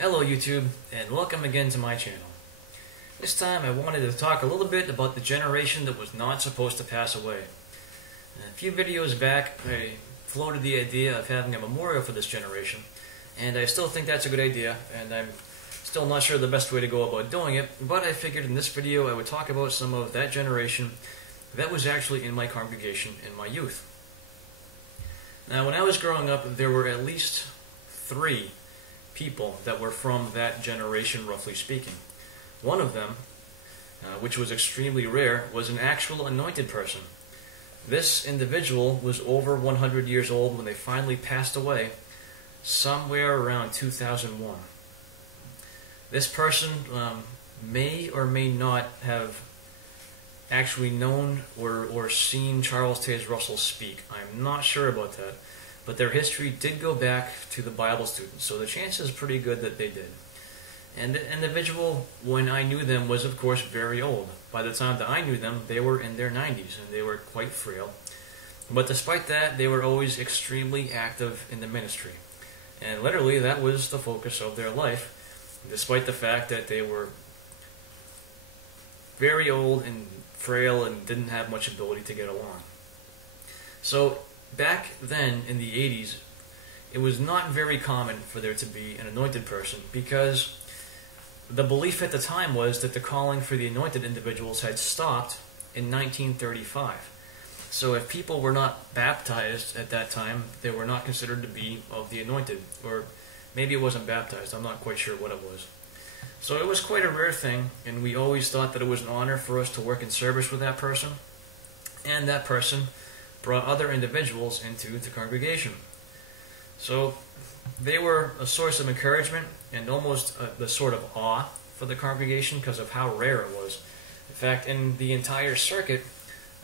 Hello YouTube, and welcome again to my channel. This time I wanted to talk a little bit about the generation that was not supposed to pass away. A few videos back I floated the idea of having a memorial for this generation, and I still think that's a good idea, and I'm still not sure the best way to go about doing it, but I figured in this video I would talk about some of that generation that was actually in my congregation in my youth. Now when I was growing up, there were at least 3 people that were from that generation, roughly speaking. One of them, which was extremely rare, was an actual anointed person. This individual was over 100 years old when they finally passed away, somewhere around 2001. This person may or may not have actually known or seen Charles Taze Russell speak. I'm not sure about that. But their history did go back to the Bible students, so the chance is pretty good that they did. And the individual, when I knew them, was of course very old. By the time that I knew them, they were in their 90s, and they were quite frail. But despite that, they were always extremely active in the ministry. And literally, that was the focus of their life, despite the fact that they were very old and frail and didn't have much ability to get along. So, back then, in the 80s, it was not very common for there to be an anointed person because the belief at the time was that the calling for the anointed individuals had stopped in 1935. So if people were not baptized at that time, they were not considered to be of the anointed. Or maybe it wasn't baptized, I'm not quite sure what it was. So it was quite a rare thing, and we always thought that it was an honor for us to work in service with that person, and that person brought other individuals into the congregation. So they were a source of encouragement and almost the sort of awe for the congregation because of how rare it was. In fact, in the entire circuit,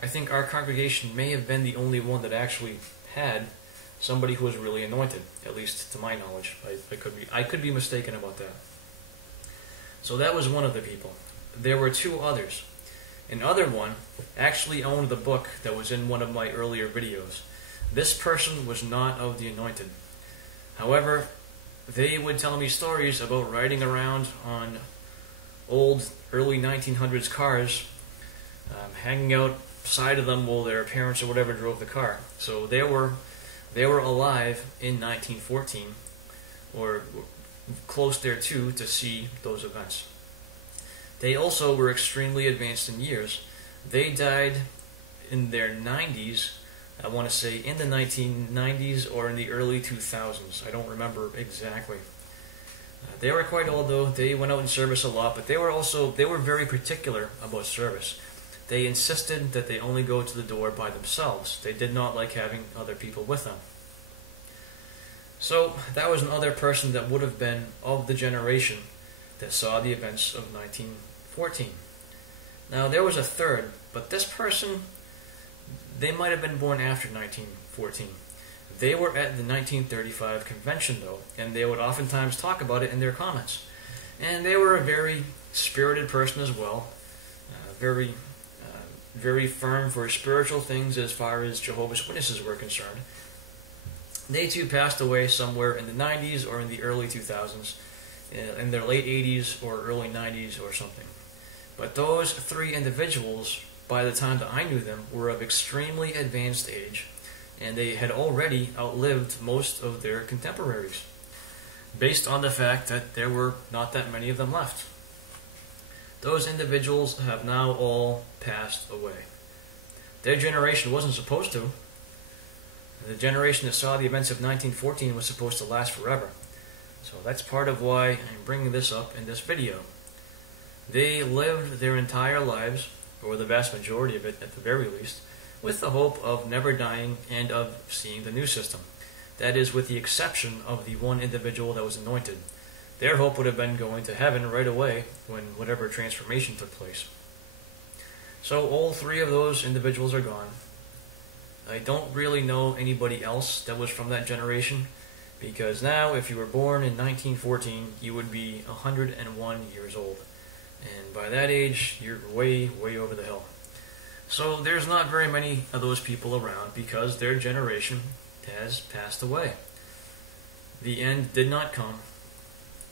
I think our congregation may have been the only one that actually had somebody who was really anointed, at least to my knowledge. I could be mistaken about that. So that was one of the people. There were 2 others. Another one actually owned the book that was in one of my earlier videos. This person was not of the anointed. However, they would tell me stories about riding around on old early 1900s cars, hanging outside of them while their parents or whatever drove the car. So they were alive in 1914, or close thereto, to see those events. They also were extremely advanced in years. They died in their 90s, I want to say in the 1990s or in the early 2000s. I don't remember exactly. They were quite old though. They went out in service a lot, but they were very particular about service. They insisted that they only go to the door by themselves. They did not like having other people with them. So that was another person that would have been of the generation that saw the events of 1914. Now there was a third, but this person, they might have been born after 1914. They were at the 1935 convention though, and they would oftentimes talk about it in their comments. And they were a very spirited person as well, very firm for spiritual things as far as Jehovah's Witnesses were concerned. They too passed away somewhere in the 90s or in the early 2000s, in their late 80s or early 90s or something. But those 3 individuals, by the time that I knew them, were of extremely advanced age, and they had already outlived most of their contemporaries, based on the fact that there were not that many of them left. Those individuals have now all passed away. Their generation wasn't supposed to. The generation that saw the events of 1914 was supposed to last forever. So that's part of why I'm bringing this up in this video. They lived their entire lives, or the vast majority of it at the very least, with the hope of never dying and of seeing the new system. That is, with the exception of the one individual that was anointed. Their hope would have been going to heaven right away when whatever transformation took place. So all 3 of those individuals are gone. I don't really know anybody else that was from that generation, because now if you were born in 1914, you would be 101 years old. And by that age, you're way, way over the hill. So there's not very many of those people around because their generation has passed away. The end did not come.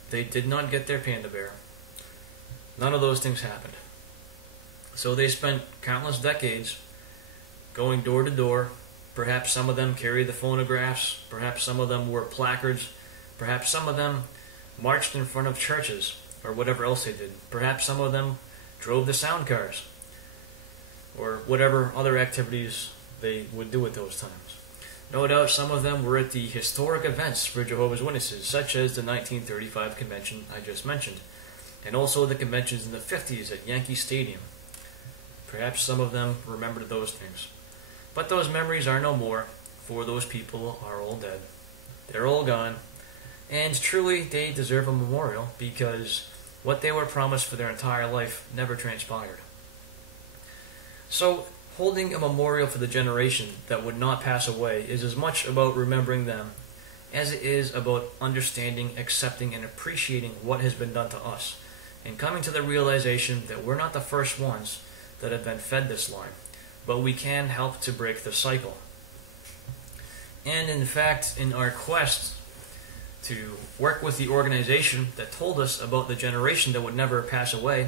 They did not get their panda bear. None of those things happened. So they spent countless decades going door to door. Perhaps some of them carried the phonographs. Perhaps some of them wore placards. Perhaps some of them marched in front of churches or whatever else they did. Perhaps some of them drove the sound cars or whatever other activities they would do at those times. No doubt some of them were at the historic events for Jehovah's Witnesses, such as the 1935 convention I just mentioned, and also the conventions in the 50s at Yankee Stadium. Perhaps some of them remembered those things. But those memories are no more, for those people are all dead. They're all gone, and truly they deserve a memorial because what they were promised for their entire life never transpired. So, holding a memorial for the generation that would not pass away is as much about remembering them as it is about understanding, accepting, and appreciating what has been done to us, and coming to the realization that we're not the first ones that have been fed this line, but we can help to break the cycle. And in fact, in our quest to work with the organization that told us about the generation that would never pass away,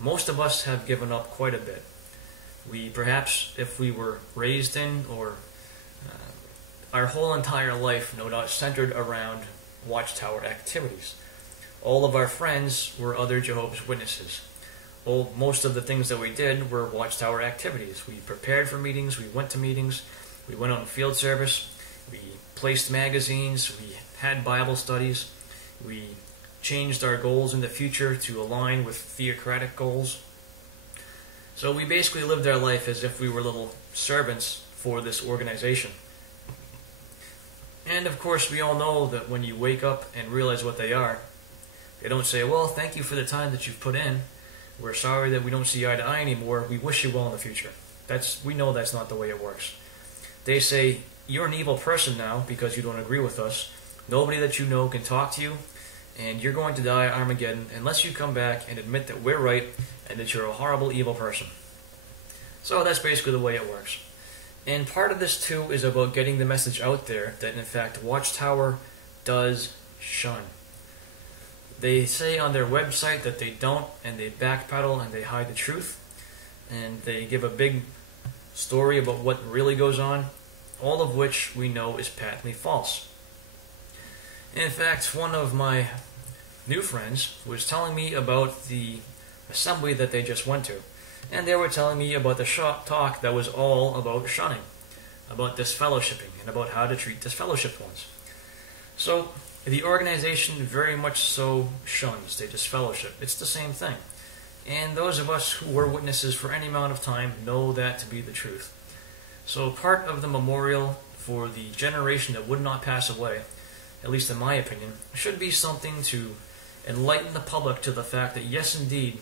most of us have given up quite a bit. We perhaps, if we were raised in, or our whole entire life, no doubt, centered around Watchtower activities. All of our friends were other Jehovah's Witnesses. Most of the things that we did were Watchtower activities. We prepared for meetings, we went to meetings, we went out in field service, we placed magazines, we had Bible studies, we changed our goals in the future to align with theocratic goals. So we basically lived our life as if we were little servants for this organization. And of course we all know that when you wake up and realize what they are, they don't say, well, thank you for the time that you've put in. We're sorry that we don't see eye to eye anymore. We wish you well in the future. We know that's not the way it works. They say, you're an evil person now because you don't agree with us. Nobody that you know can talk to you, and you're going to die Armageddon unless you come back and admit that we're right and that you're a horrible, evil person. So that's basically the way it works. And part of this, too, is about getting the message out there that, in fact, Watchtower does shun. They say on their website that they don't, and they backpedal and they hide the truth, and they give a big story about what really goes on, all of which we know is patently false. In fact, one of my new friends was telling me about the assembly that they just went to, and they were telling me about the talk that was all about shunning, about disfellowshipping, and about how to treat disfellowshipped ones. So, the organization very much so shuns, they disfellowship. It's the same thing. And those of us who were witnesses for any amount of time know that to be the truth. So part of the memorial for the generation that would not pass away, at least in my opinion, should be something to enlighten the public to the fact that yes, indeed,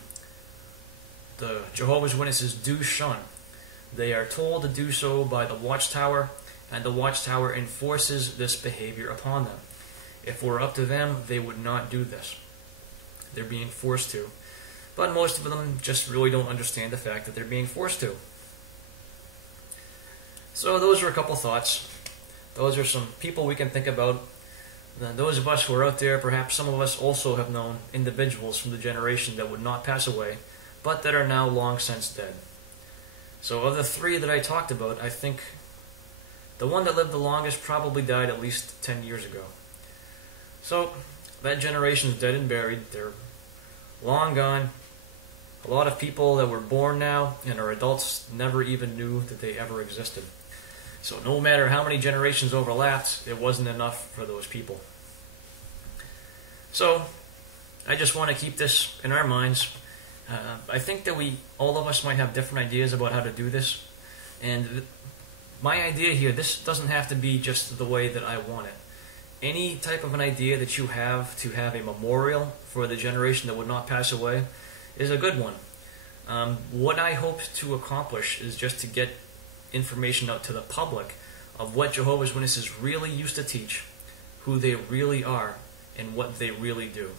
the Jehovah's Witnesses do shun. They are told to do so by the Watchtower, and the Watchtower enforces this behavior upon them. If it were up to them, they would not do this. They're being forced to. But most of them just really don't understand the fact that they're being forced to. So those are a couple thoughts. Those are some people we can think about. Those of us who are out there, perhaps some of us also have known individuals from the generation that would not pass away, but that are now long since dead. So of the three that I talked about, I think the one that lived the longest probably died at least 10 years ago. So that generation is dead and buried. They're long gone. A lot of people that were born now and are adults never even knew that they ever existed. So no matter how many generations overlapped, it wasn't enough for those people. So I just want to keep this in our minds. I think that all of us might have different ideas about how to do this. And my idea here, this doesn't have to be just the way that I want it. Any type of an idea that you have to have a memorial for the generation that would not pass away is a good one. What I hope to accomplish is just to get information out to the public of what Jehovah's Witnesses really used to teach, who they really are, and what they really do.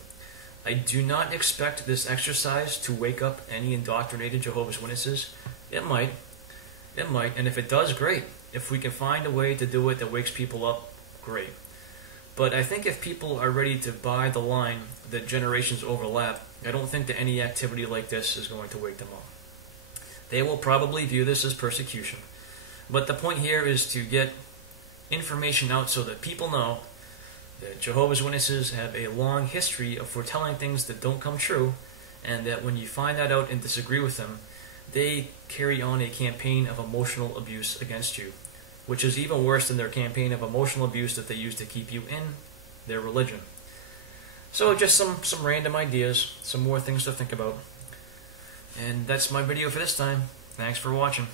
I do not expect this exercise to wake up any indoctrinated Jehovah's Witnesses. It might, and if it does, great. If we can find a way to do it that wakes people up, great. But I think if people are ready to buy the line that generations overlap, I don't think that any activity like this is going to wake them up. They will probably view this as persecution. But the point here is to get information out so that people know that Jehovah's Witnesses have a long history of foretelling things that don't come true, and that when you find that out and disagree with them, they carry on a campaign of emotional abuse against you, which is even worse than their campaign of emotional abuse that they use to keep you in their religion. So just some random ideas, some more things to think about. And that's my video for this time. Thanks for watching.